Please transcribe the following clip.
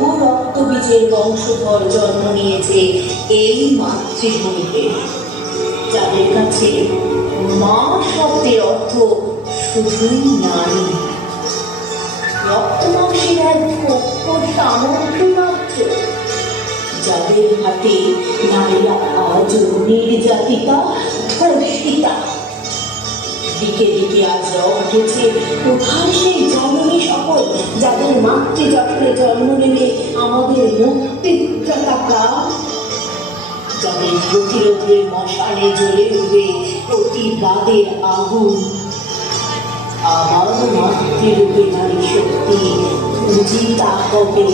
বহু রক্তবীজের বংশধর জন্ম নিয়েছে এই মাতৃভূমিতে, যাদের কাছে মা শব্দের অর্থ শুধুই নারী, রক্তমাংসের এক ভোগ্য সামগ্রী মাত্র, যাদের হাতে নারীরা আজও নির্যাতিতা, ধর্ষিতা। দিকে দিকে আজ উঠেছে কোথায় সেই জননী সকল, যাদের মাতৃজঠরে জন্ম নেবে আমাদের মুক্তিদাতা প্রাণ, যাদের প্রতিরোধের মশালে জ্বলে উঠবে প্রতিবাদের আগুন। আবার মাতৃরূপে নারী শক্তি পূজিতা হবে।